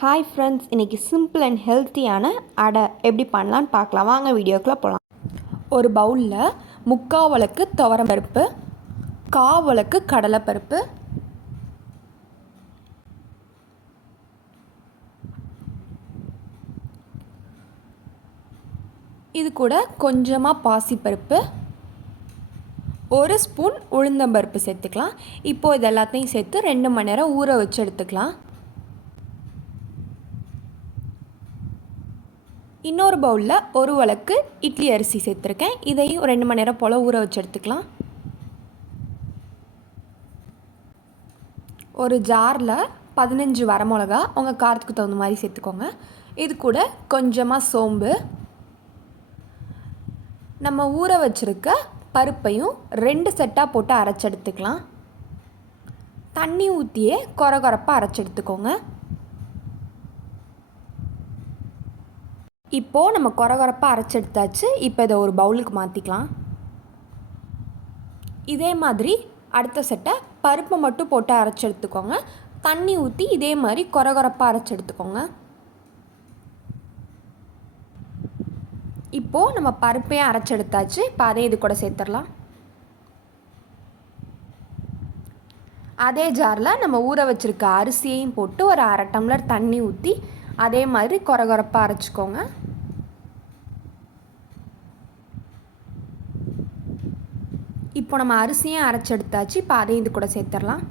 Hi friends, இன்றைக்கி simple and ஹெல்த்தியான அடை எப்படி பண்ணலான்னு பார்க்கலாம். வாங்க வீடியோக்குள்ளே போகலாம். ஒரு பவுலில் 3/4 வழக்கு துவரம்பருப்பு, 1/4 வழக்கு கடலைப்பருப்பு, இது கூட கொஞ்சமாக பாசிப்பருப்பு, 1 ஸ்பூன் உளுந்தம்பருப்பு சேர்த்துக்கலாம். இப்போது இது எல்லாத்தையும் சேர்த்து 2 மணி நேரம் ஊற வச்சு எடுத்துக்கலாம். இன்னொரு பவுலில் 1 வழக்கு இட்லி அரிசி சேர்த்துருக்கேன். இதையும் 2 மணி நேரம் போல் ஊற வச்சு எடுத்துக்கலாம். ஒரு ஜாரில் 15 வரமிளகா உங்கள் காரத்துக்கு தகுந்த மாதிரி சேர்த்துக்கோங்க. இது கூட கொஞ்சமாக சோம்பு, நம்ம ஊற வச்சுருக்க பருப்பையும் 2 செட்டாக போட்டு அரைச்சி எடுத்துக்கலாம். தண்ணி ஊற்றியே கொரகொரப்பாக அரைச்சி எடுத்துக்கோங்க. இப்போது நம்ம கொரகொரப்பாக அரைச்சி எடுத்தாச்சு. இப்போ இதை ஒரு பவுலுக்கு மாற்றிக்கலாம். இதே மாதிரி அடுத்த செட்டை பருப்பை மட்டும் போட்டு அரைச்சி எடுத்துக்கோங்க. தண்ணி ஊற்றி இதே மாதிரி கொரகொரப்பாக அரைச்சி எடுத்துக்கோங்க. இப்போது நம்ம பருப்பையும் அரைச்சி எடுத்தாச்சு. இப்போ அதே இது கூட சேர்த்துடலாம். அதே ஜாரில் நம்ம ஊற வச்சுருக்க அரிசியையும் போட்டு ஒரு 1/2 டம்ளர் தண்ணி ஊற்றி அதே மாதிரி கொரகொரப்பாக அரைச்சிக்கோங்க. இப்போ நம்ம அரிசியும் அரைச்சி எடுத்தாச்சு. இப்போ அதையும் இது கூட சேர்த்துடலாம்.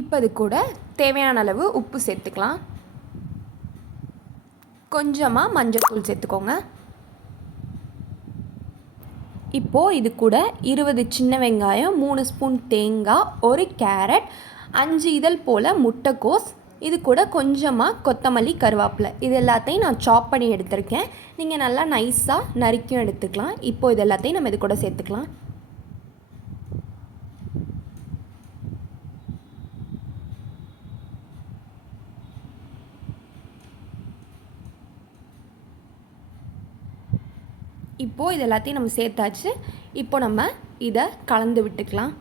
இப்போ இது கூட தேவையான அளவு உப்பு சேர்த்துக்கலாம். கொஞ்சமாக மஞ்சள்தூள் சேர்த்துக்கோங்க. இப்போது இது கூட 20 சின்ன வெங்காயம், 3 ஸ்பூன் தேங்காய், 1 கேரட், 5 இதழ் போல் முட்டைக்கோஸ், இது கூட கொஞ்சமாக கொத்தமல்லி, கருவேப்பிலை, இது எல்லாத்தையும் நான் சாப் பண்ணி எடுத்திருக்கேன். நீங்கள் நல்லா நைஸாக நறுக்கியும் எடுத்துக்கலாம். இப்போது இது எல்லாத்தையும் நம்ம இது கூட சேர்த்துக்கலாம். இப்போது இது எல்லாத்தையும் நம்ம சேர்த்தாச்சு. இப்போ நம்ம இதை கலந்து விட்டுக்கலாம்.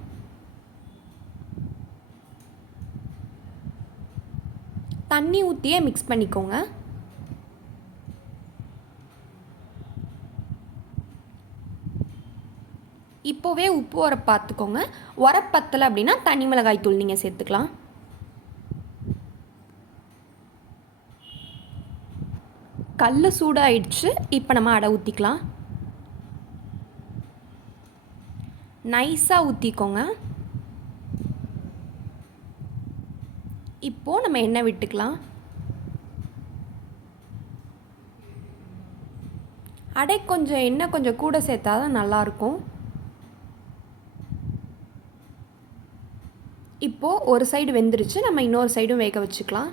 தண்ணி ஊற்றியே மிக்ஸ் பண்ணிக்கோங்க. இப்போவே உப்பு உரப்பு பார்த்துக்கோங்க. உரப்பத்தலை அப்படின்னா தனி மிளகாய் தூள் நீங்கள் சேர்த்துக்கலாம். கல் சூடாயிடுச்சு. இப்போ நம்ம அடை ஊற்றிக்கலாம். நைஸாக ஊற்றிக்கோங்க. இப்போது நம்ம எண்ணெய் விட்டுக்கலாம். அடை கொஞ்சம் எண்ணெய் கொஞ்சம் கூட சேர்த்தா தான் நல்லாயிருக்கும். இப்போது ஒரு சைடு வெந்துருச்சு. நம்ம இன்னொரு சைடும் வேக வச்சுக்கலாம்.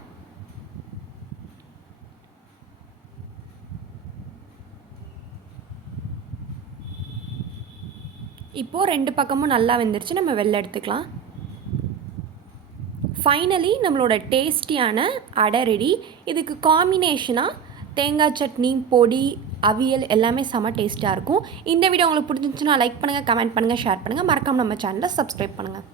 இப்போது 2 பக்கமும் நல்லா வெந்துருச்சு. நம்ம வெளில எடுத்துக்கலாம். ஃபைனலி நம்மளோட டேஸ்டியான அடை ரெடி. இதுக்கு காம்பினேஷனாக தேங்காய் சட்னி, பொடி, அவியல் எல்லாமே செம்ம டேஸ்ட்டாக இருக்கும். இந்த வீடியோ உங்களுக்கு பிடிச்சிருந்துச்சுன்னா லைக் பண்ணுங்கள், கமெண்ட் பண்ணுங்கள், ஷேர் பண்ணுங்கள். மறக்காமல் நம்ம சேனலை சப்ஸ்கிரைப் பண்ணுங்கள்.